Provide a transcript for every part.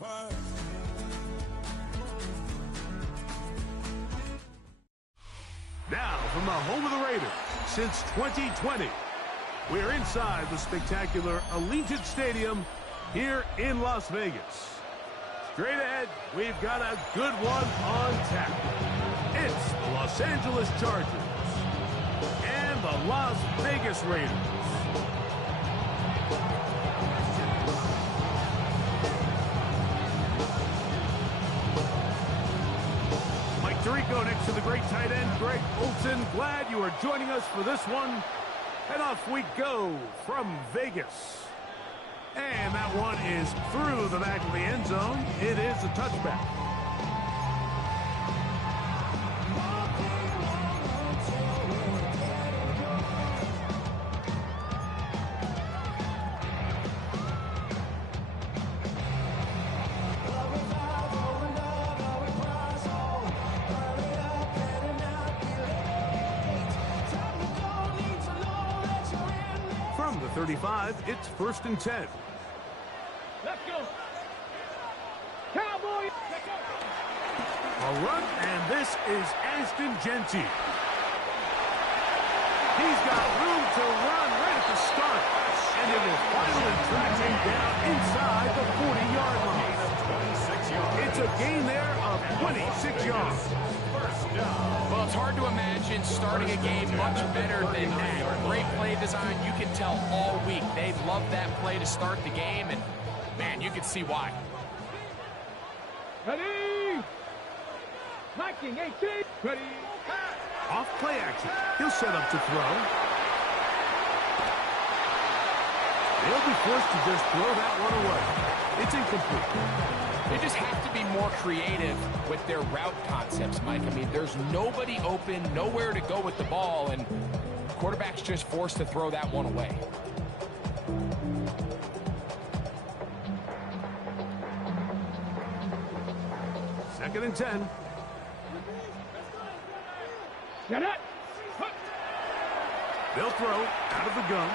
Now, from the home of the Raiders, since 2020, we're inside the spectacular Allegiant Stadium here in Las Vegas. Straight ahead, we've got a good one on tap. It's the Los Angeles Chargers and the Las Vegas Raiders. Mike Tirico next to the great tight end, Greg Olsen. Glad you are joining us for this one. And off we go from Vegas. And that one is through the back of the end zone. It is a touchback. From the 35, it's 1st and 10. Let's go. Cowboys. A run, and this is Ashton Genty. He's got room to run right at the start, and it will finally track him down inside the 40-yard line. It's a gain there of 26 yards. Well, it's hard to imagine starting a game much better than that. Great play design. You can tell all week they love that play to start the game, and man, you can see why. Ready? Marking 18. Ready. Off play action. He'll set up to throw. They'll be forced to just throw that one away. It's incomplete. They just have to be more creative with their route concepts, Mike. I mean, there's nobody open, nowhere to go with the ball, and the quarterback's just forced to throw that one away. Second and 10. Get it. They'll throw out of the gun.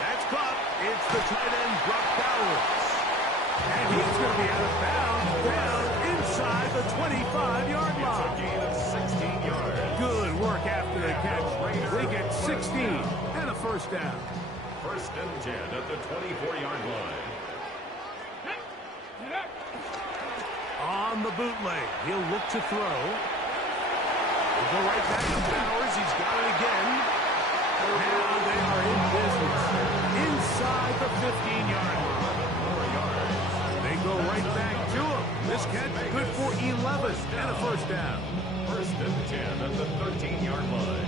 That's caught. It's the tight end, Brock Bowers. And he's going to be out of bounds, down inside the 25-yard line. It's a gain of 16 yards. Good work after the catch. They get 16 and a first down. 1st and 10 at the 24-yard line. On the bootleg, he'll look to throw. He'll go right back to Bowers. He's got it again. Now they are in business inside the 15-yard line. They go right back to him. This catch good for 11 and a first down. 1st and 10 at the 13-yard line.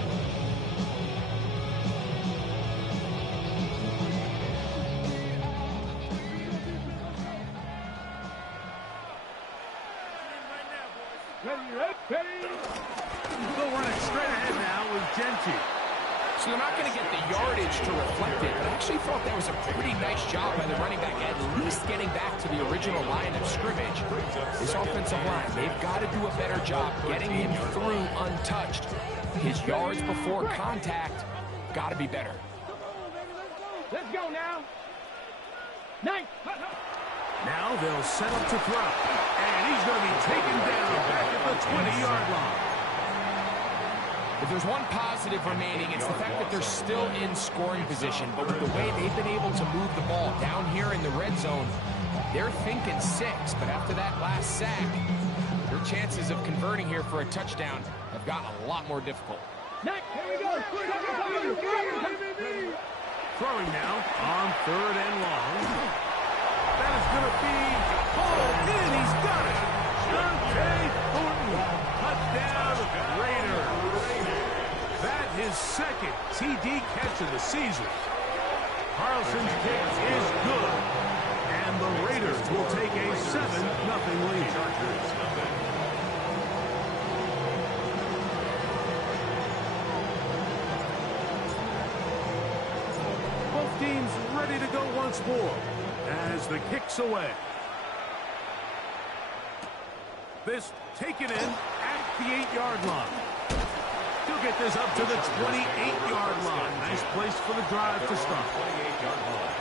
They'll run it straight ahead now with Genty. So they're not going to get the yardage to reflect it, but I actually thought that was a pretty nice job by the running back, at least getting back to the original line of scrimmage. This offensive line, they've got to do a better job getting him through untouched. His yards before contact got to be better. Let's go now. Nice. Now they'll set up to throw. And he's going to be taken down back at the 20-yard line. If there's one positive remaining, it's the fact that they're still in scoring position. But with the way they've been able to move the ball down here in the red zone, they're thinking 6. But after that last sack, their chances of converting here for a touchdown have gotten a lot more difficult. Next, here we go. Throwing now on 3rd and long. That is going to be pulled in. He's got it. Dante Thornton. Touchdown, Raiders. That his second TD catch of the season. Carlson's kick is good. And the Raiders will take a 7-0 lead. Both teams ready to go once more as the kick's away. This taken in at the 8-yard line. He'll get this up to the 28-yard line. Nice place for the drive to start. 28-yard line.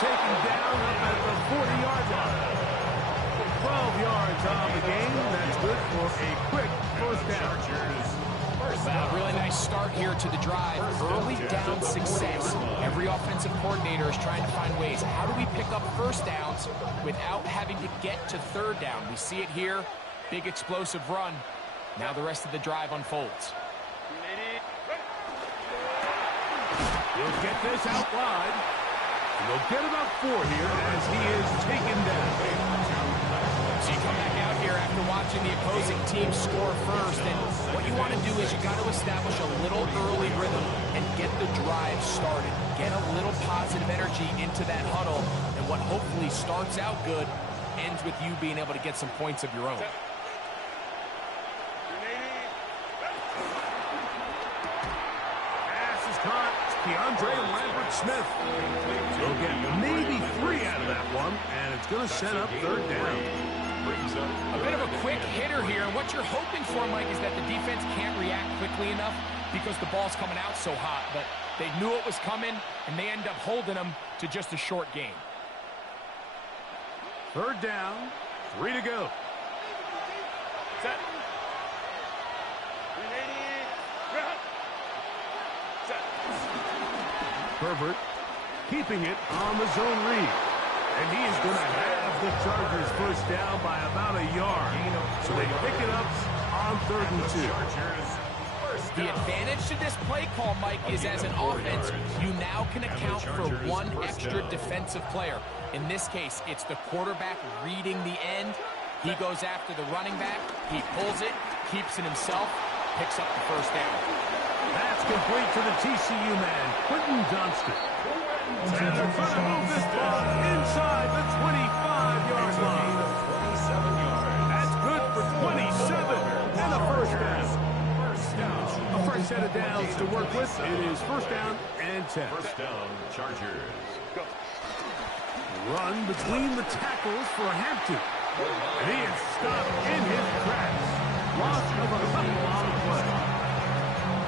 taken down up at the 40-yard line. 12 yards on the game. That's good for a quick first down. Well, really nice start here to the drive. Early down success. Every offensive coordinator is trying to find ways. How do we pick up first downs without having to get to third down? We see it here. Big explosive run. Now the rest of the drive unfolds. He'll get this out wide. He'll get about 4 here as he is taken down. So you come back out here after watching the opposing team score first, and what you want to do is you got to establish a little early rhythm and get the drive started. Get a little positive energy into that huddle, and what hopefully starts out good ends with you being able to get some points of your own. Pass is caught. DeAndre Lambert-Smith. He'll get maybe 3 out of that one, and it's going to set up third down. A bit of a quick hitter here, and what you're hoping for, Mike, is that the defense can't react quickly enough because the ball's coming out so hot, but they knew it was coming, and they end up holding them to just a short game. Third down, 3 to go. Set. Herbert keeping it on the zone read. And he is going to have the Chargers first down by about a yard. So they pick it up on 3rd and 2. The advantage to this play call, Mike, is as an offense, you now can account for 1 extra defensive player. In this case, it's the quarterback reading the end. He goes after the running back. He pulls it, keeps it himself, picks up the first down. That's complete to the TCU man, Quentin Johnston. And they're going to move this ball inside the 25-yard line. That's good for 27 and a first down. A fresh set of downs to work with. It is first down and 10. First down, Chargers. Run between the tackles for Hampton. And he is stopped in his tracks. Loss of a couple on the play.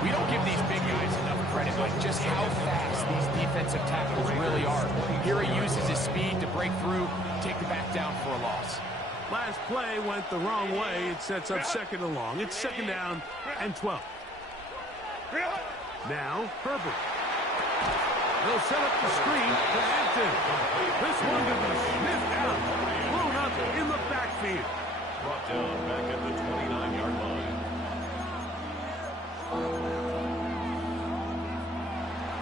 We don't give these big guys enough credit, like just how fast these defensive tackles really are. Here he uses his speed to break through, take the back down for a loss. Last play went the wrong way. It sets up second and long. It's second down and 12. Now, Herbert. They'll set up the screen to Hampton. This one to be sniffed out. Thrown up in the backfield. Brought down back at the 29-yard line.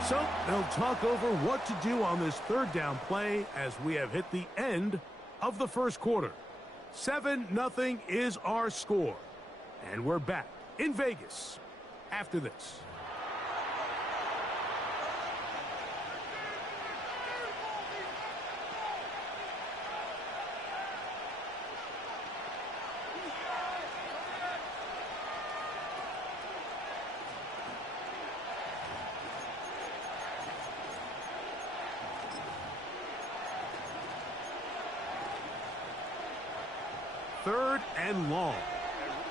So they'll talk over what to do on this third down play as we have hit the end of the first quarter. 7-0 is our score. And we're back in Vegas after this. Third and long.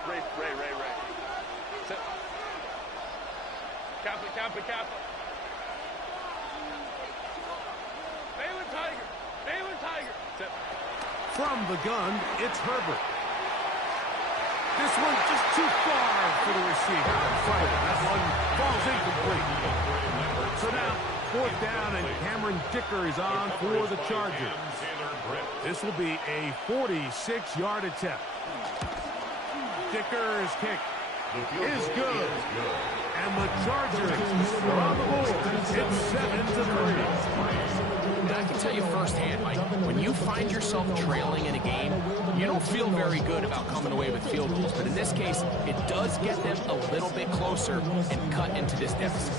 Ray. Set. Kappa. Balin Tiger. Set. From the gun, it's Herbert. This one just too far for the receiver. That one falls incomplete. So now, fourth down, and Cameron Dicker is on for the Chargers. This will be a 46-yard attempt. Dicker's kick is good. And the Chargers are on the board. It's 7-3. And I can tell you firsthand, Mike, when you find yourself trailing in a game, you don't feel very good about coming away with field goals. But in this case, it does get them a little bit closer and cut into this deficit.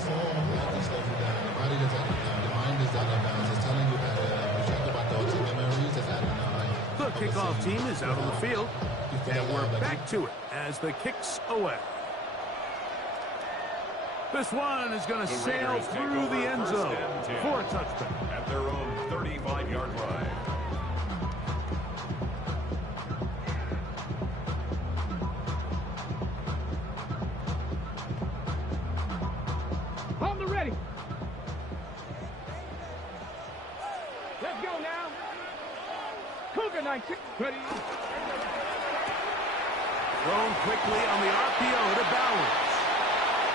The kickoff team is out on the field, and we're back to it as the kicks away. This one is going to sail through the end zone for a touchdown. At their own 35-yard line. On the ready. Let's go now. Cougar 19. Ready. Thrown quickly on the RPO to Bowers.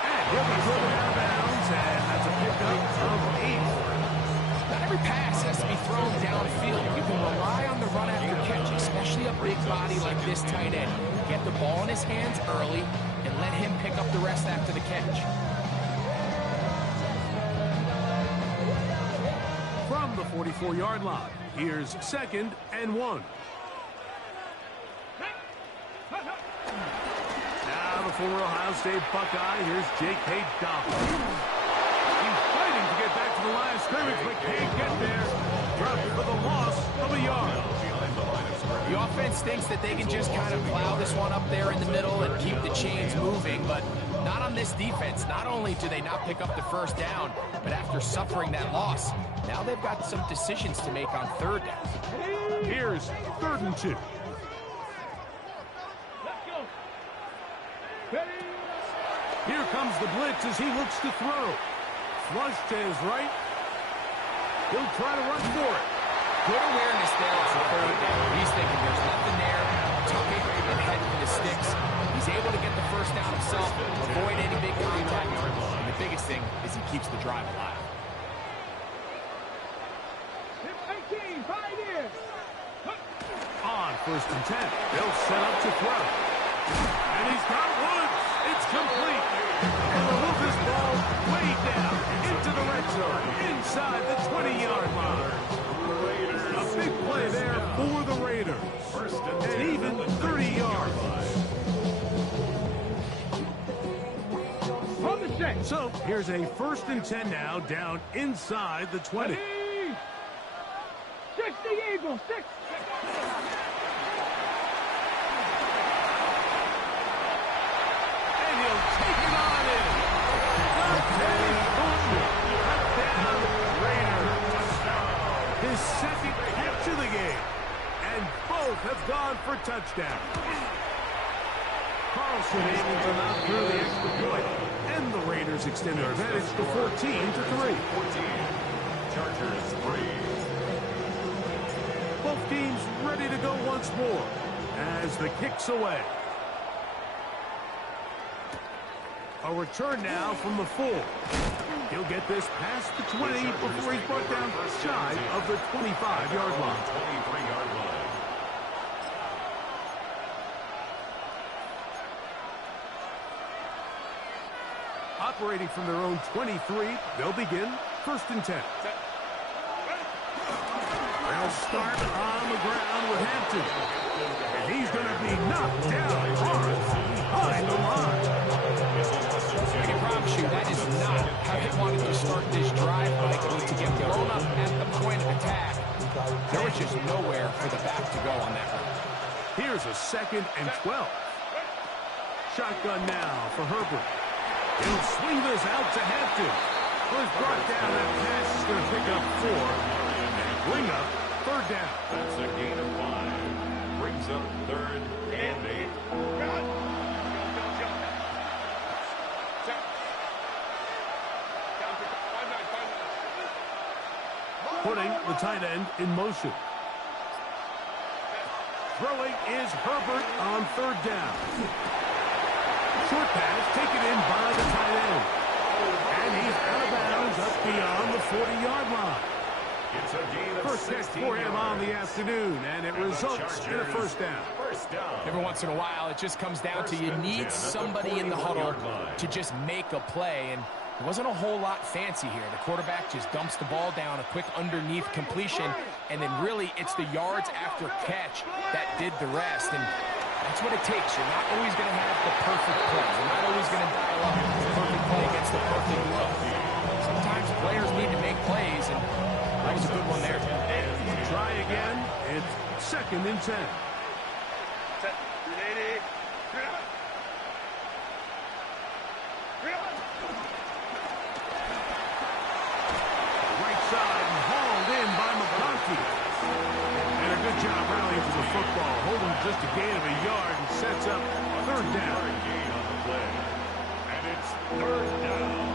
And he'll be driven out of bounds, and that's a pickup of 8. Not every pass has to be thrown downfield. You can rely on the run after catch, especially a big body like this tight end. Get the ball in his hands early and let him pick up the rest after the catch. From the 44-yard line, here's 2nd and 1. Now the former Ohio State Buckeye, here's J.K. Dobbins. He's fighting to get back to the line of scrimmage, but can't get there. Dropped for the loss of a yard. The offense thinks that they can just kind of plow this one up there in the middle and keep the chains moving, but not on this defense. Not only do they not pick up the first down, but after suffering that loss, now they've got some decisions to make on 3rd down. Here's 3rd and 2. Here comes the blitz as he looks to throw. Flush to his right. He'll try to run for it. Good awareness there as a 3rd down. He's thinking there's nothing there. Tuck it and head for the sticks. He's able to get the first down himself, avoid any big contact. And the biggest thing is he keeps the drive alive. 18, 5 years. On 1st and 10. They'll set up to throw. And he's got Woods. It's complete. And they'll move this ball way down into the red zone, inside the 20-yard line. A big play there for the Raiders. And even 30 yards. On the check. So here's a 1st and 10 now, down inside the 20. 60 Eagles, 6. And he'll take it on in. Touchdown, Raiders. His 2nd catch of the game. And both have gone for touchdown. Carlson able to knock through the extra point. And the Raiders extend their advantage to 14-3. Chargers 3. Both teams ready to go once more as the kick's away. A return now from the 4. He'll get this past the 20 before he's brought down shy of the 25-yard line. 23-yard line. Operating from their own 23, they'll begin 1st and 10. They'll start on the ground with Hampton. And he's going to be knocked down hard behind the line. I can promise you that is not how they wanted to start this drive, Michael, to get blown up at the point of attack. There was just nowhere for the back to go on that run. Here's a 2nd and 12. Shotgun now for Herbert. He'll swing this out to Hampton. Was brought down. That pass is going to pick up 4 and bring up 3rd down. That's a gain of 5. Brings up 3rd and 8. Putting the tight end in motion. Throwing is Herbert on 3rd down. Short pass taken in by the tight end. And he's out of bounds up beyond the 40-yard line. It's a gain of First catch for him on the afternoon, and it results in a 1st down. First down. Every once in a while, it just comes down to you need somebody in the huddle to just make a play, and it wasn't a whole lot fancy here. The quarterback just dumps the ball down, a quick underneath completion, and then really it's the yards after catch that did the rest, and that's what it takes. You're not always going to have the perfect play. You're not always going to dial up the perfect play against the perfect look. Sometimes players need to make plays, and that was a good one there. Try again. It's 2nd and 10. Set. Ready. Right side and hauled in by McConkey. And a good job rallying to the football. Holding just a gain of a yard and sets up 3rd down. Gain on the play. And it's 3rd down.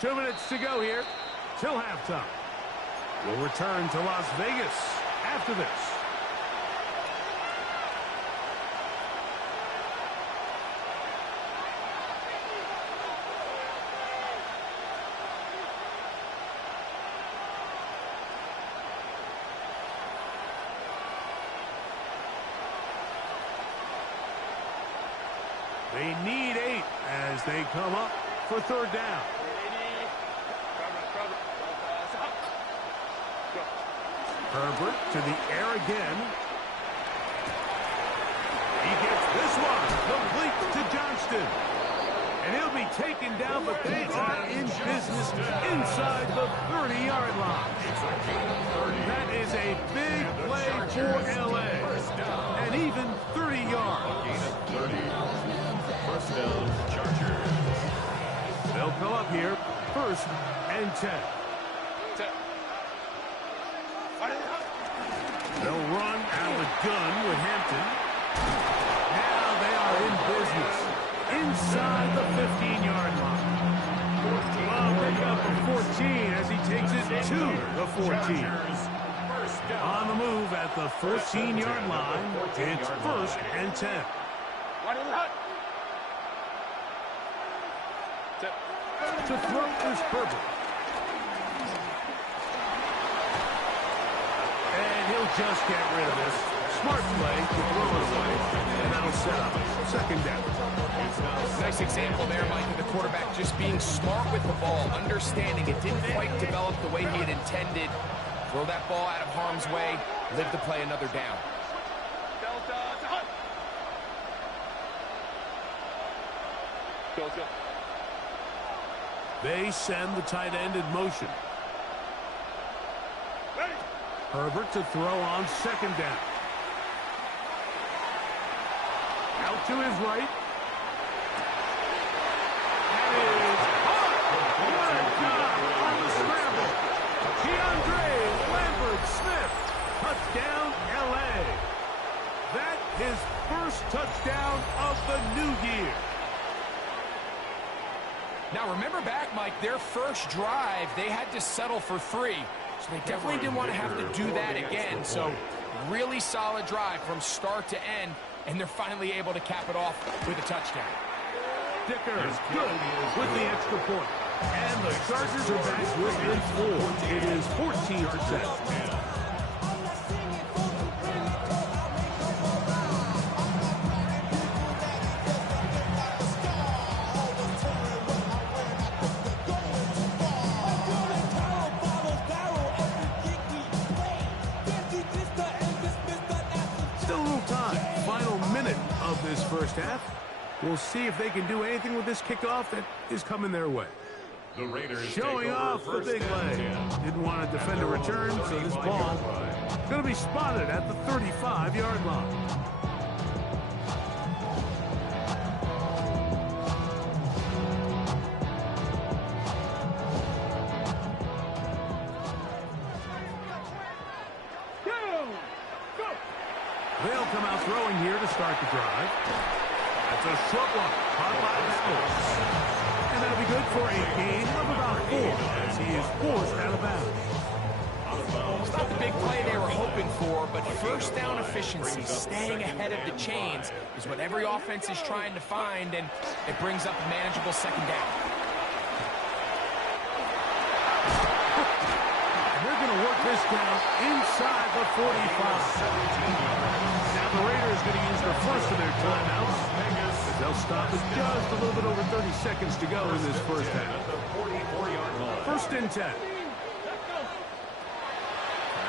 2 minutes to go here till halftime. We'll return to Las Vegas after this. They need 8 as they come up for third down. Herbert to the air again. He gets this one complete to Johnston. And he'll be taken down, but they are in business inside the 30-yard line. That is a big play for L.A. And even 30 yards. First down, Chargers. They'll come up here, 1st and 10. They'll run out of the gun with Hampton. Now they are in business inside the 15-yard line. Well, pick up a 14 as he takes it to the 14. On the move at the 14-yard line, it's 1st and 10. To throw is Herbert. And he'll just get rid of this. Smart play to throw it away. And that'll set up 2nd down. Nice example there, Mike, of the quarterback just being smart with the ball, understanding it didn't quite develop the way he had intended. Throw that ball out of harm's way, live to play another down. They send the tight end in motion. Herbert to throw on 2nd down. Out to his right. That is hot. What a job on the scramble. DeAndre Lambert-Smith. Touchdown, L.A. That his first touchdown of the new year. Now, remember back, Mike, their first drive, they had to settle for 3. So they definitely didn't want to have to do that again. So really solid drive from start to end, and they're finally able to cap it off with a touchdown. Dicker is good with the extra point. And the Chargers are back within 4. It is 14-10. This first half. We'll see if they can do anything with this kickoff that is coming their way. The Raiders showing off the big leg. Didn't want to defend a return, so this ball going to be spotted at the 35-yard line. They'll come out throwing here to start the drive. That's a short one, caught by Bowers. And that'll be good for a gain of about 4 as he is forced out of bounds. It's not the big play they were hoping for, but first down efficiency, staying ahead of the chains, is what every offense is trying to find, and it brings up a manageable 2nd down. They're going to work this down inside the 45. Now the Raiders going to use their first of their timeouts. They'll stop with just a little bit over 30 seconds to go in this first half. 1st and 10.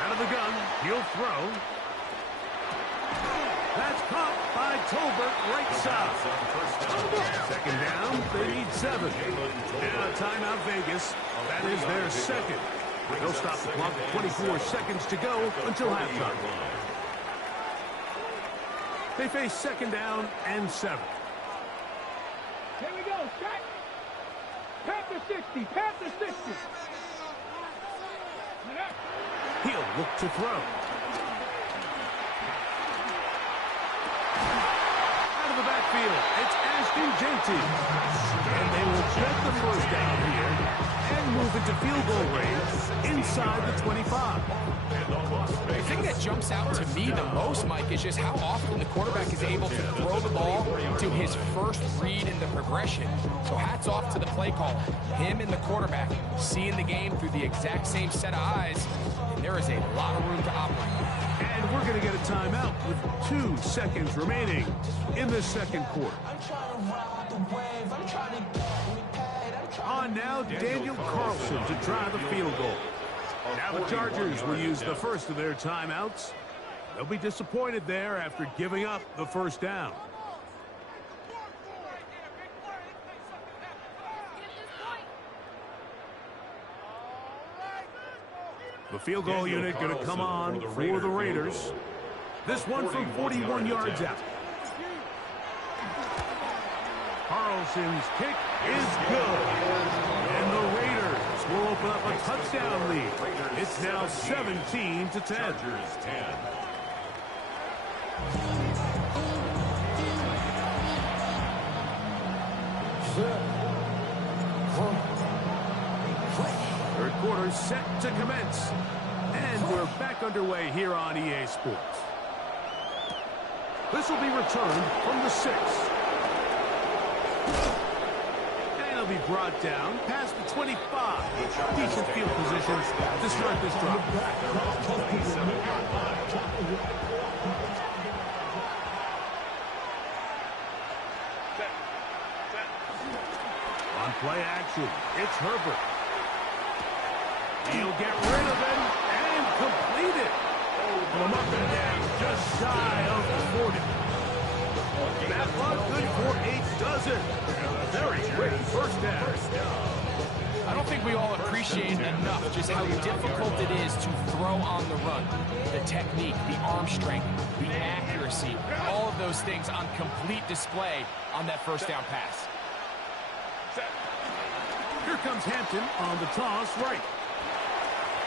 Out of the gun, he'll throw. That's caught by Tolbert right side. 2nd down, they need 7. Now timeout Vegas. That is their 2nd. They'll stop the clock at 24 seconds to go until halftime. They face 2nd down and 7. Here we go, check. Panther 60, Panther 60. He'll look to throw. Out of the backfield, it's Ashton Jeanty. And they will get the first down here and move into field goal range inside the 25. The thing that jumps out to me the most, Mike, is just how often the quarterback is able to throw the ball to his first read in the progression. So hats off to the play caller. Him and the quarterback seeing the game through the exact same set of eyes, and there is a lot of room to operate. And we're going to get a timeout with 2 seconds remaining in the second quarter. On now, Daniel Carlson to try the field goal. Now the Chargers will use the first of their timeouts. They'll be disappointed there after giving up the first down. The field goal unit going to come on for the Raiders. This one from 41 yards out. Carlson's kick is good. And the Raiders will open up a touchdown lead. It's now 17-10. Chargers 10. Third quarter set to commence. And we're back underway here on EA Sports. This will be returned from the 6. And it'll be brought down past the 25. Decent field position to start this drive. On play action, it's Herbert. He'll get rid of him and complete it. From up and down, just shy of the 40. That one good for 8 dozen. Very quick first down. I don't think we all appreciate enough just how difficult it is to throw on the run. The technique, the arm strength, the accuracy, all of those things on complete display on that first down pass. Here comes Hampton on the toss right.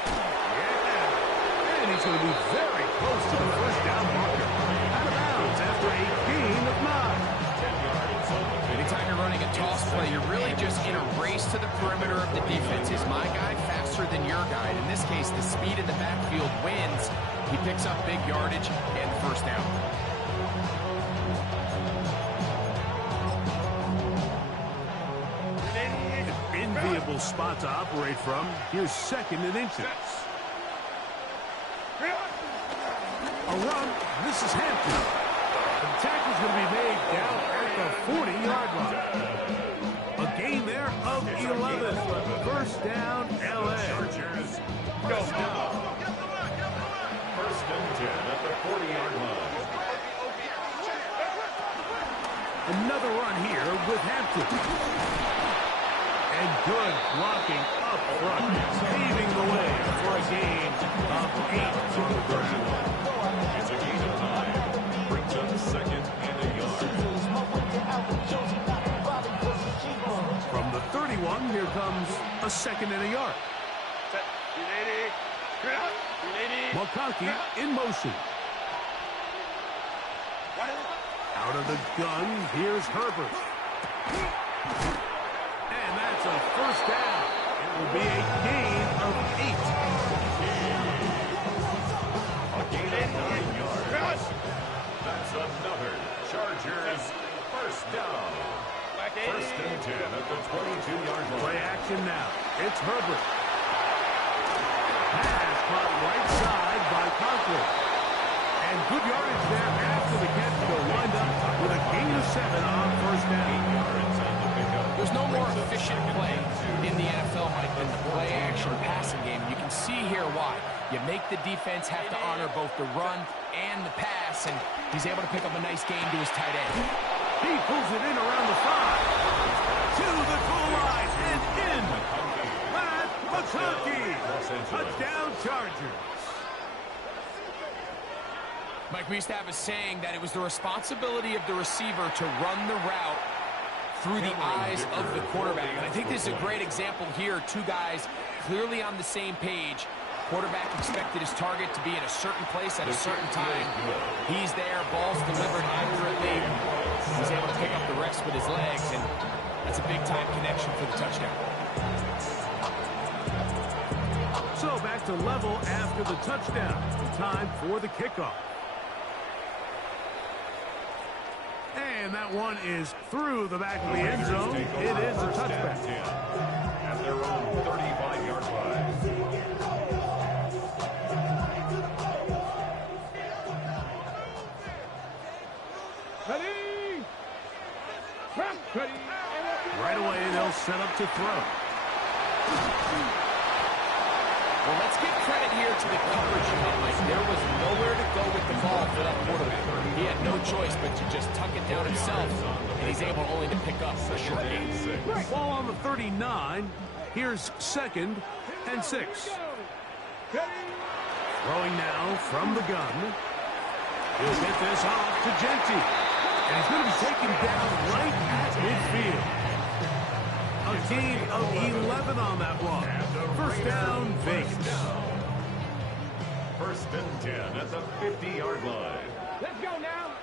Yeah. And he's going to be very close to the first down marker. Out of bounds after a gain of 9. Anytime you're running a toss play, you're really just in a race to the perimeter of the defense. Is my guy faster than your guy? In this case, the speed in the backfield wins. He picks up big yardage and first down. Enviable spot to operate from. Here's 2nd and inches. A run. This is Hampton. The tackle's going to be made down at the 40-yard line. A gain there of 11. First down, L.A. Chargers. First down. First and 10 at the 40-yard line. Another run here with Hampton. And good blocking up front, paving the way for a gain of 8. It's a gain of 9. Brings up 2nd and a yard. From the 31, here comes a 2nd and a yard. McConkey in motion. Out of the gun, here's Herbert. And that's a first down. It will be a gain of 8. A gain of 9 yards. That's another Chargers first down. First and 10 at the 22-yard line. Play action now. It's Herbert. Pass caught right side by Conklin. And good yardage there after the catch to wind up with a gain of 7 on first down. 8 yards on the pickup. There's no more efficient play in the NFL, Mike, than the play-action passing game. You can see here why. You make the defense have to honor both the run and the pass, and he's able to pick up a nice gain to his tight end. He pulls it in around the 5. To the goal line and in. Matt McConkey. Touchdown Chargers. Mike, we used to have a saying that it was the responsibility of the receiver to run the route through the eyes of the quarterback. And I think this is a great example here. 2 guys clearly on the same page. Quarterback expected his target to be in a certain place at a certain time. He's there, ball's delivered accurately. He's able to pick up the rest with his legs, and that's a big-time connection for the touchdown. So back to level after the touchdown. Time for the kickoff. And that one is through the back of the end zone. It is a touchback. At their own 35-yard line. Ready? Ready? Right away, they'll set up to throw. Well, let's give credit here to the coverage unit. Like, there was nowhere to go with the ball for that quarterback. He had no choice but to just tuck it down himself, and he's able only to pick up a short gain. Ball on the 39. Here's 2nd and 6. Throwing now from the gun. He'll get this off to Genty. And he's going to be taken down right at midfield. A gain of 11 on that one. First down, Vegas. 1st and 10 at the 50-yard line. Let's go now.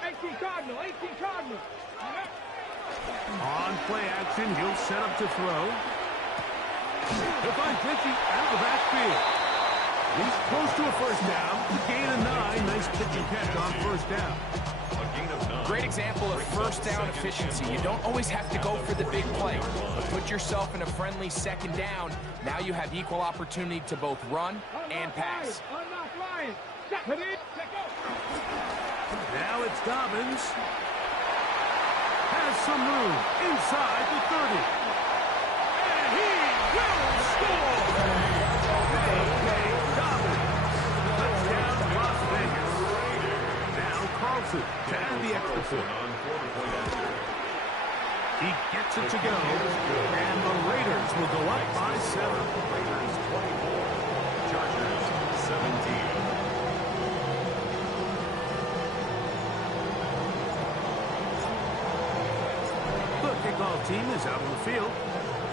18 Cardinal, 18 Cardinal. On play action, he'll set up to throw. He'll find Genty out of the backfield. He's close to a first down. Gain of 9. Nice pitch and catch on first down. Great example of first down efficiency. You don't always have to go for the big play, but put yourself in a friendly 2nd down. Now you have equal opportunity to both run and pass. Now it's Dobbins. Has some room inside the 30. And he will score! Dobbins. Touchdown, Las Vegas. Now Carlson to add the extra point. He gets it to go, and the Raiders will go up by 7. Raiders 24, Chargers 17. The kickoff team is out on the field,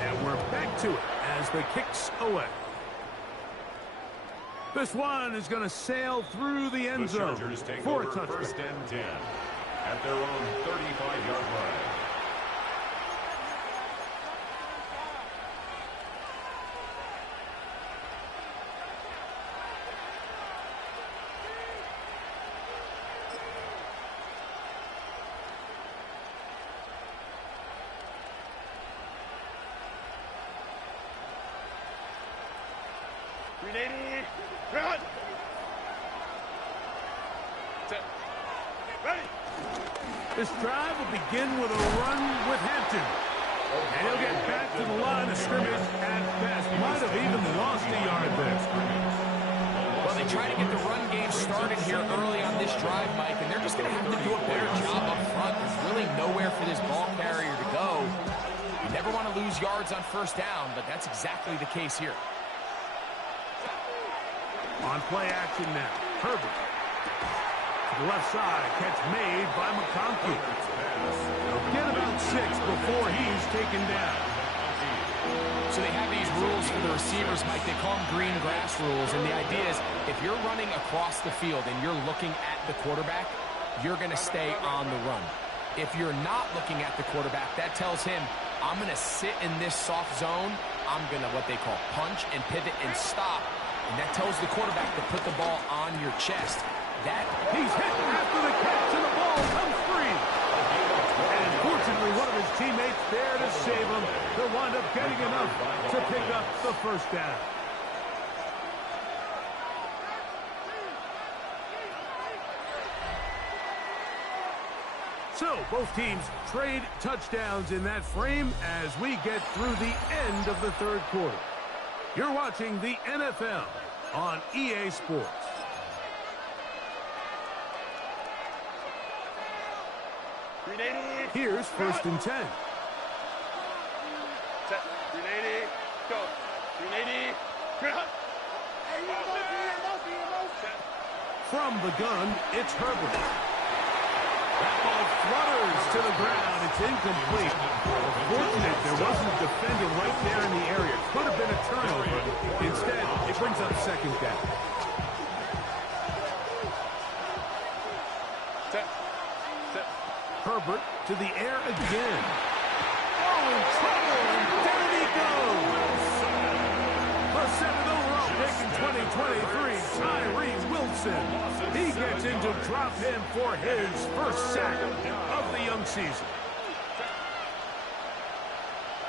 and we're back to it as the kick's away. This one is going to sail through the end zone for a touchdown. 1st and 10 at their own 35-yard line. This drive will begin with a run with Hampton. And he'll get back to the line of scrimmage at best. Might have even lost a yard there. Well, they try to get the run game started here early on this drive, Mike, and they're just going to have to do a better job up front. There's really nowhere for this ball carrier to go. You never want to lose yards on first down, but that's exactly the case here. On play action now, Herbert. To the left side, catch made by McConkey. They'll get about 6 before he's taken down. So they have these rules for the receivers, Mike. They call them green grass rules, and the idea is if you're running across the field and you're looking at the quarterback, you're going to stay on the run. If you're not looking at the quarterback, that tells him, I'm going to sit in this soft zone. I'm going to what they call punch and pivot and stop. And that tells the quarterback to put the ball on your chest. He's hit after the catch, and the ball comes free. And fortunately, one of his teammates there to save him. They'll wind up getting enough to pick up the first down. So, both teams trade touchdowns in that frame as we get through the end of the third quarter. You're watching the NFL on EA Sports. Here's 1st and 10. Set. 380. Go. 380. From the gun, it's Herbert. That ball flutters to the ground. It's incomplete. Fortunate there wasn't a defender right there in the area. Could have been a turnover. Instead, it brings up 2nd down. Herbert to the air again. Oh, in trouble, and down he goes. The 23, Tyree Wilson. He gets in to drop him for his first sack of the young season.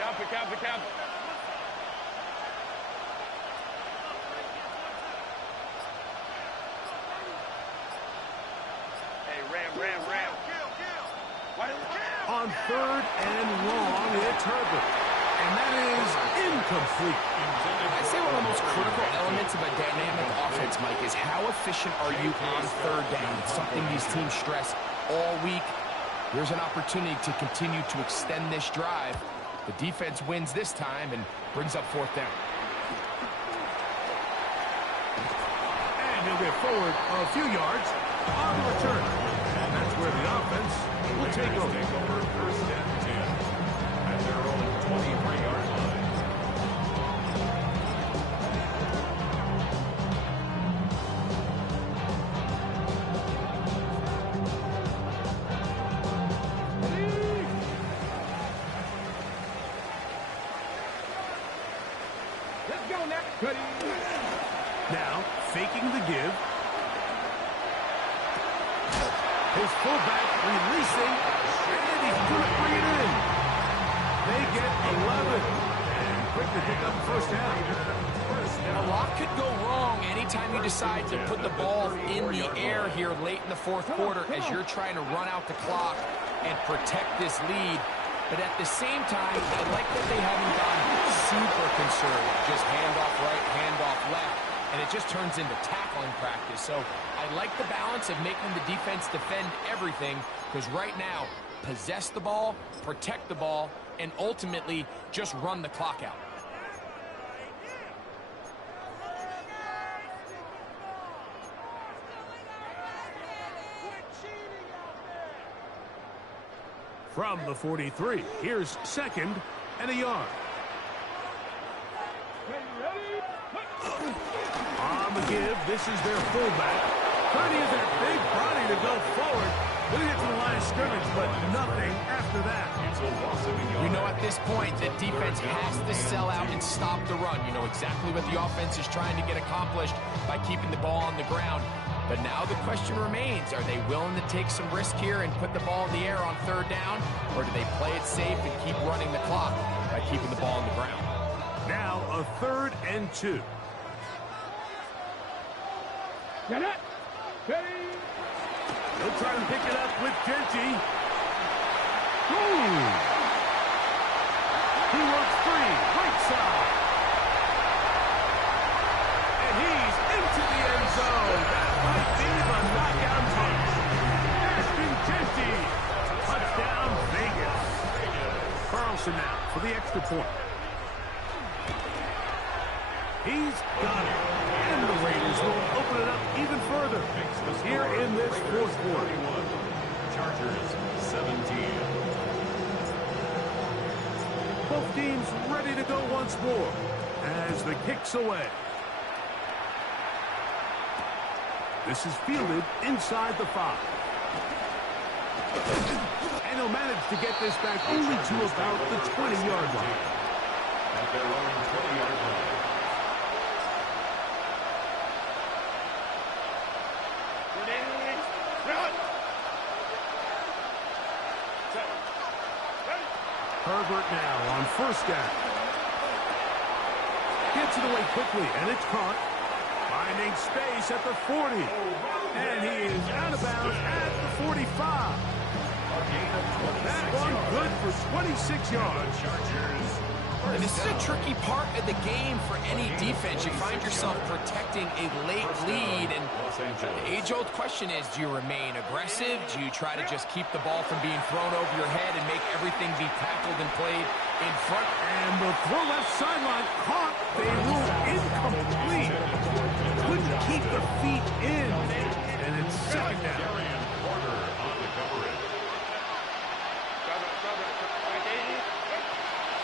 Count. Hey, Ram. On 3rd and long, it's Herbert. And that is incomplete. I'd say one of the most critical elements of a dynamic offense, Mike, is how efficient are you on 3rd down? It's something these teams stress all week. Here's an opportunity to continue to extend this drive. The defense wins this time and brings up 4th down. And he'll get forward a few yards on the return. And that's where the offense will take over. 1st and 10 at their own 23-yard line. Let's go now. Now, faking the give. His fullback releasing, and he's going to bring it in. They get 11, and quick to pick up 1st down. A lot could go wrong anytime you decide to put the ball in the air here late in the 4th quarter as you're trying to run out the clock and protect this lead. But at the same time, I like that they haven't gone super conservative. Just handoff right, handoff left, and it just turns into tackling practice. So I like the balance of making the defense defend everything, because right now, possess the ball, protect the ball, and ultimately just run the clock out. From the 43, here's 2nd and a yard. On the give, this is their fullback. Trying to use that big body to go forward. Going to get to the line of scrimmage, but nothing after that. We know at this point that defense has to sell out and stop the run. You know exactly what the offense is trying to get accomplished by keeping the ball on the ground. But now the question remains, are they willing to take some risk here and put the ball in the air on 3rd down? Or do they play it safe and keep running the clock by keeping the ball on the ground? Now a 3rd and 2. Get it. He'll try to pick it up with Genty. Ooh. He works free, right side. And he's into the end zone. That might be the knockout punch. Ashton Genty. Touchdown, Vegas. Carlson now for the extra point. He's got it. And the Raiders will open it up even further here in this 4th quarter. Chargers 17. Both teams ready to go once more as the kick's away. This is fielded inside the 5. And he'll manage to get this back only to about the 20-yard line. At their own 20-yard line. Herbert now on 1st down. Gets it away quickly, and it's caught. Finding space at the 40. And he is out of bounds at the 45. That one good for 26 yards. And this is a tricky part of the game for any defense. You find yourself protecting a late lead, and the age-old question is, do you remain aggressive? Do you try to just keep the ball from being thrown over your head and make everything be tackled and played in front? And the throw left sideline caught. They rule incomplete. Couldn't keep the feet in. And it's 2nd down.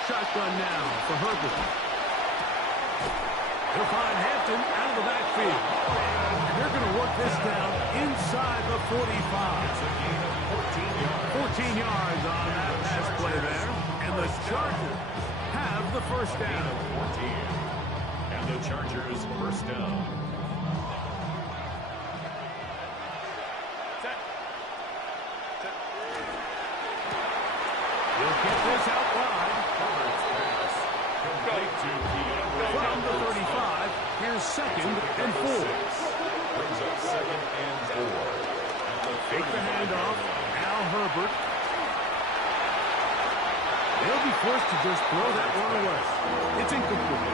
Shotgun now for Herbert. He'll find Hampton out of the backfield. And they're going to work this down inside the 45. 14 yards on that pass play there. And the Chargers have the 1st down. 14. And the Chargers 1st down. From the 35, here's 2nd and 4. Brings up 2nd and 4. Take the handoff. Al Herbert. They'll be forced to just throw that one away. It's incomplete.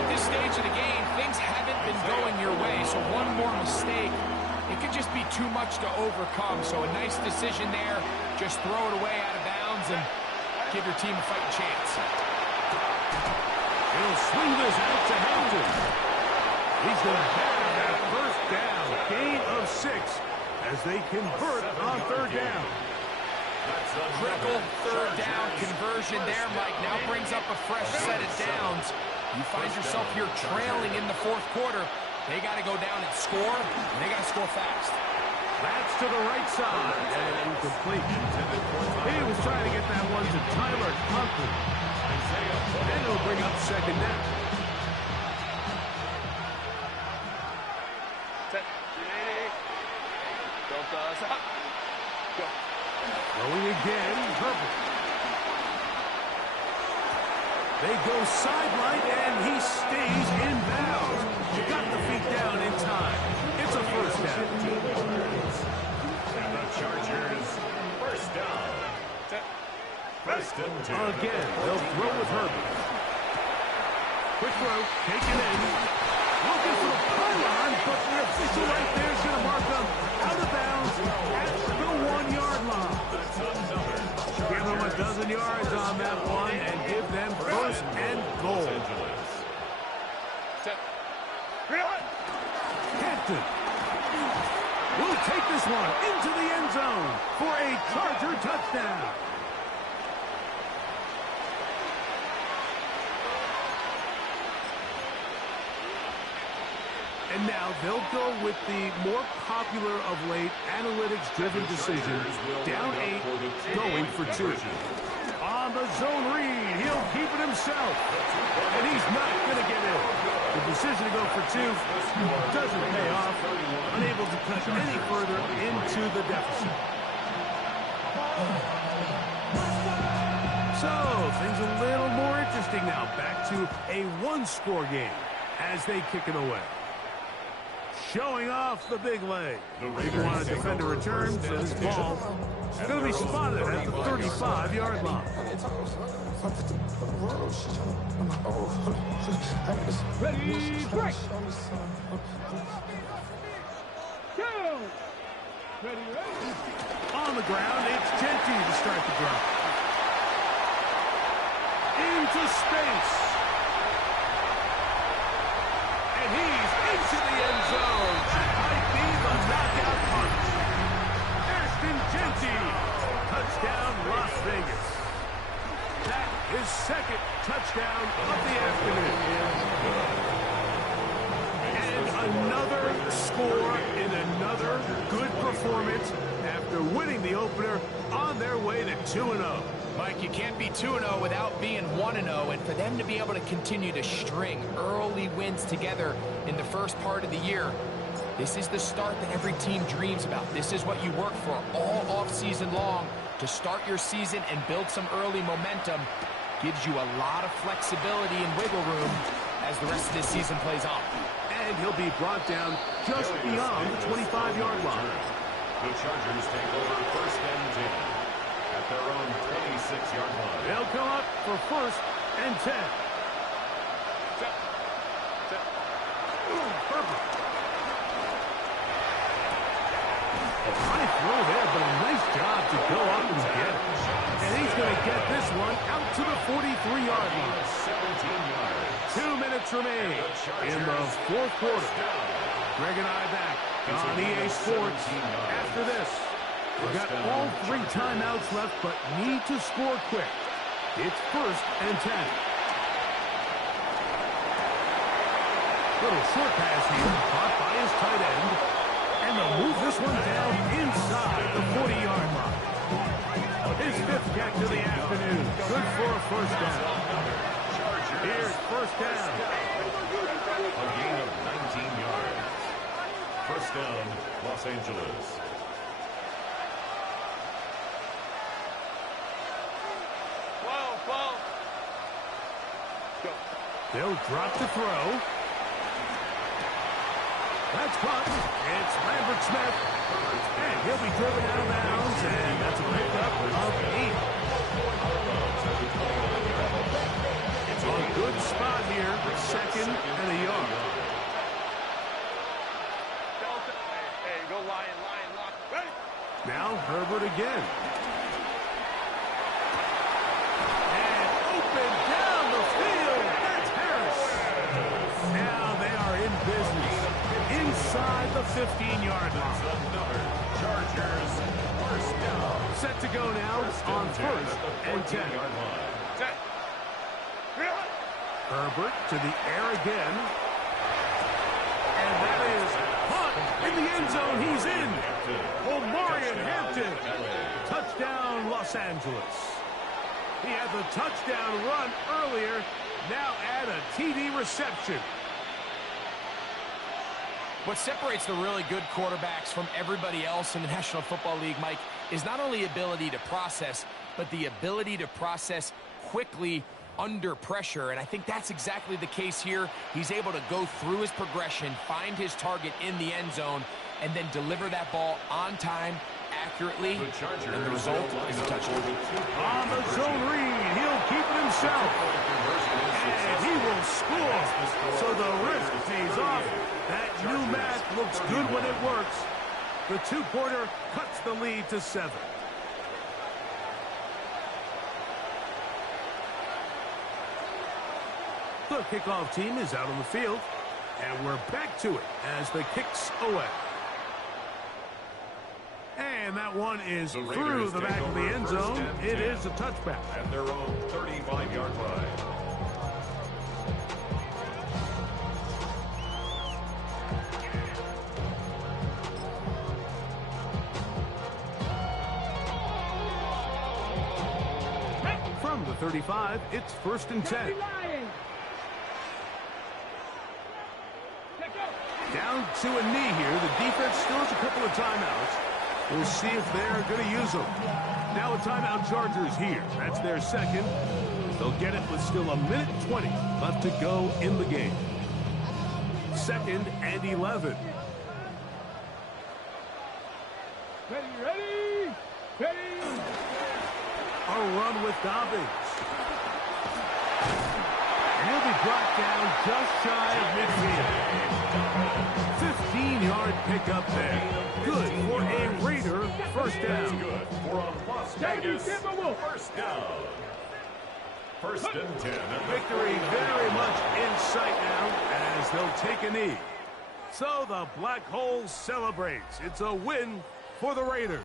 At this stage of the game, things haven't been going your way, so one more mistake, it could just be too much to overcome. So a nice decision there. Just throw it away out of bounds and give your team a fighting chance. He'll swing this out to Hampton. He's going to have that first down. Gain of 6 as they convert on 3rd down. Critical 3rd down conversion there, Mike. Now brings up a fresh set of downs. You find yourself here trailing in the 4th quarter. They got to go down and score, and they got to score fast. That's to the right side, and incomplete. He was trying to get that one to Tyler Conklin. And it'll bring up 2nd down. Going again, Herbert. They go sideline, and he stays in bounds. You got the feet down in time. It's a first down. And the Chargers, first down. 1st and 10. Again, they'll throw with Herbert. Quick throw, taken in. Looking for the pylon, but the official right there is going to mark them out of bounds at the 1-yard line. Give them a dozen yards on that one and give them 1st and goal. Hampton will take this one into the end zone for a Charger touchdown. And now they'll go with the more popular of late analytics-driven decision. Down 8, going for 2. On the zone read, he'll keep it himself. And he's not going to get in. The decision to go for 2 doesn't pay off. Unable to cut any further into the deficit. So, things a little more interesting now. Back to a 1-score game as they kick it away. Showing off the big leg. They want a defender return, so this ball is going to be spotted at the 35-yard line. Ready, break. 2. Ready. On the ground, it's Genty to start the drive. Into space. And he's into the end zone. That might be the knockout punch. Ashton Genty. Touchdown, Las Vegas. That is 2nd touchdown of the afternoon. And another score in another good performance after winning the opener on their way to 2-0. Mike, you can't be 2-0 without being 1-0, and for them to be able to continue to string early wins together in the first part of the year, this is the start that every team dreams about. This is what you work for all off-season long, to start your season and build some early momentum. Gives you a lot of flexibility and wiggle room as the rest of this season plays on. And he'll be brought down just beyond the 25-yard line. The Chargers take over 1st and 10 at their own 26-yard line. They'll come up for 1st and 10. Perfect. A high throw there, but a nice job to go up and get it. And he's going to get this one out to the 43-yard line. 17 yards. 2 minutes remain in the 4th quarter. Greg and I back on EA Sports after this. We've got all 3 timeouts left, but need to score quick. It's 1st and 10. Little short pass here, caught by his tight end. And they'll move this one down inside the 40-yard line. His 5th catch of the afternoon. Good for a 1st down. Here's 1st down. A gain of 19 yards. 1st down, Los Angeles. They'll drop the throw. That's caught. It's Lambert Smith. And he'll be driven out of bounds, and that's a pickup of 8. It's a good spot here. Second and a yard. Hey, go Lion, lock. Ready? Now Herbert again. And open down the field. That's Harris. Now they are in business inside the 15-yard line. Chargers first down. Set to go now on first and 10. Herbert to the air again. And that is caught in the end zone. He's in. Omarion Hampton. Touchdown, Los Angeles. He had the touchdown run earlier. Now add a TD reception. What separates the really good quarterbacks from everybody else in the National Football League, Mike, is not only ability to process, but the ability to process quickly under pressure. And I think that's exactly the case here. He's able to go through his progression, find his target in the end zone, and then deliver that ball on time, accurately, and the result is a touchdown. On the zone read, he'll keep it himself. And he will score. So the risk pays off. That new math looks good when it works. The two-pointer cuts the lead to 7. The kickoff team is out on the field. And we're back to it as the kick's away. And that one is through the back of the end zone. It is a touchback. At their own 35-yard line. From the 35, it's first and 10. Down to a knee here. The defense still has a couple of timeouts. We'll see if they're going to use them. Now a timeout, Chargers here. That's their second. They'll get it with still 1:20 left to go in the game. Second and 11. Ready. A run with Dobbins. And he'll be brought down just shy of midfield. 15-yard pickup there. Good for a Raider first down. Good for a Las Vegas first down. First and 10. Victory very much in sight now as they'll take a knee. So the Black Hole celebrates. It's a win for the Raiders.